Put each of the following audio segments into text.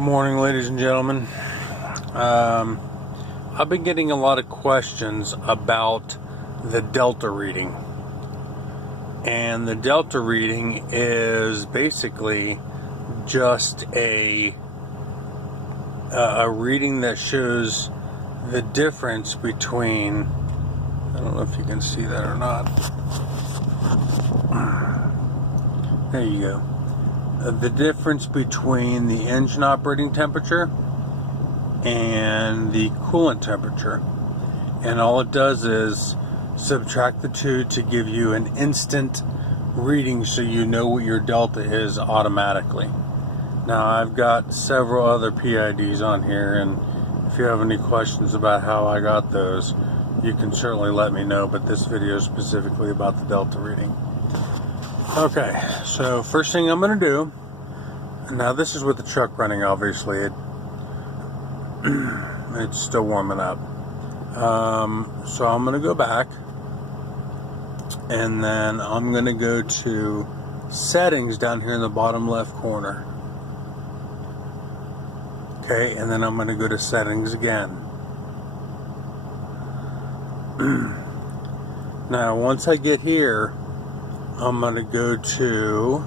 Morning, ladies and gentlemen. I've been getting a lot of questions about the delta reading, and the delta reading is basically just a reading that shows the difference between, I don't know if you can see that or not. There you go. The difference between the engine operating temperature and the coolant temperature. And all it does is subtract the two to give you an instant reading so you know what your delta is automatically. Now, I've got several other PIDs on here, and if you have any questions about how I got those, you can certainly let me know, but this video is specifically about the delta reading. Okay, so first thing I'm going to do, now this is with the truck running, obviously, it's still warming up. So I'm going to go back, and then I'm going to go to settings down here in the bottom left corner. Okay, and then I'm going to go to settings again. Now, once I get here, I'm going to go to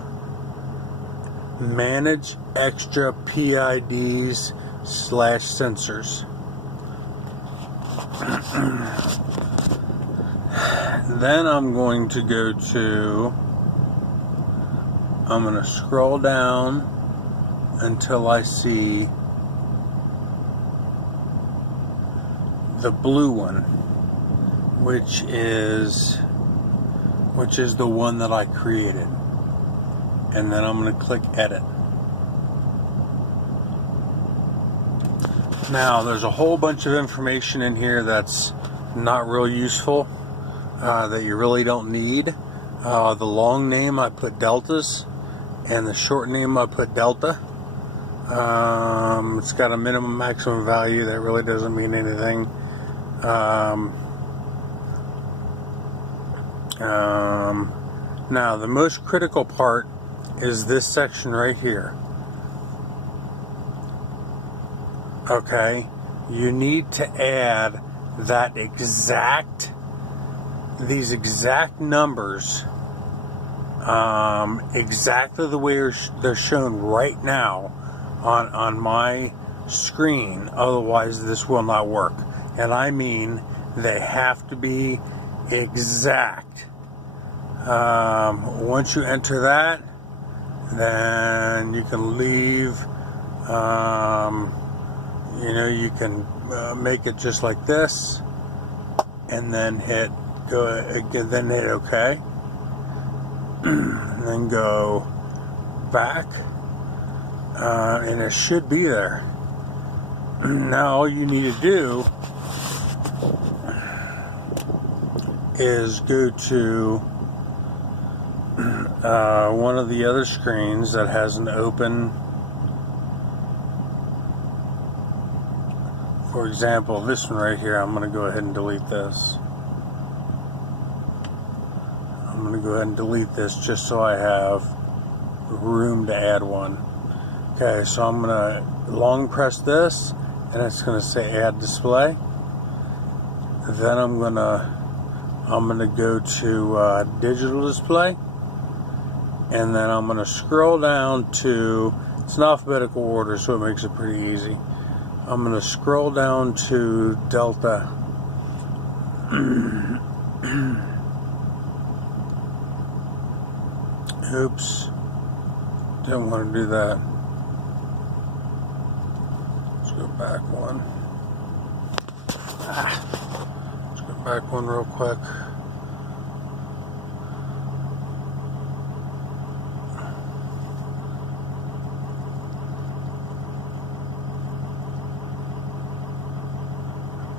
Manage Extra PIDs / Sensors. Then I'm going to go to, I'm going to scroll down until I see the blue one, which is the one that I created. And then I'm going to click edit. Now, there's a whole bunch of information in here that's not real useful, that you really don't need. The long name, I put deltas, and the short name, I put delta. It's got a minimum maximum value that really doesn't mean anything. Now, the most critical part is this section right here. Okay, you need to add that these exact numbers, exactly the way they're shown right now on my screen. Otherwise, this will not work. And I mean, they have to be exact. Once you enter that, then you can leave. You can make it just like this, and then hit OK, and then go back, and it should be there. Now all you need to do is go to one of the other screens that has an open. For example, this one right here, I'm going to go ahead and delete this. I'm going to go ahead and delete this just so I have room to add one. Okay, so I'm going to long press this, and it's going to say add display. Then I'm going to go to digital display, and then I'm going to scroll down to, it's in alphabetical order, so it makes it pretty easy. I'm going to scroll down to delta. Oops, didn't want to do that. Let's go back one. Let's go back one real quick.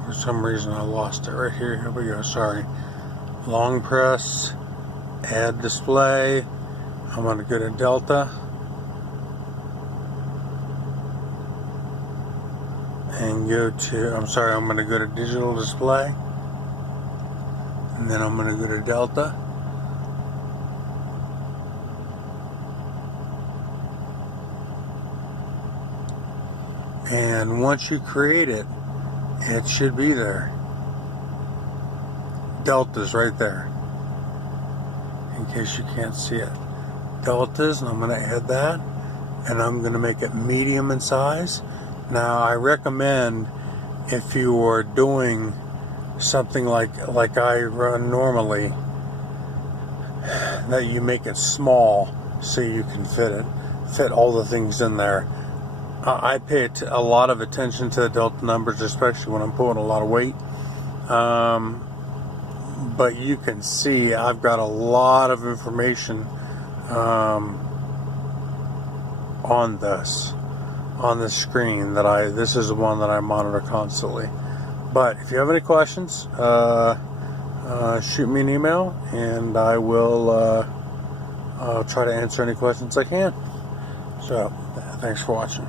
For some reason I lost it right here. Here we go, sorry. Long press, add display. I'm going to go to delta. And go to, I'm going to go to digital display. And then I'm going to go to delta. And once you create it, it should be there. Delta's right there, in case you can't see it. Deltas, and I'm going to add that, and I'm going to make it medium in size. Now, I recommend, if you are doing something like I run normally, that you make it small so you can fit all the things in there. I pay a lot of attention to the delta numbers, especially when I'm pulling a lot of weight. But you can see I've got a lot of information on the screen this is the one that I monitor constantly. But if you have any questions, shoot me an email, and I will try to answer any questions I can. So, thanks for watching.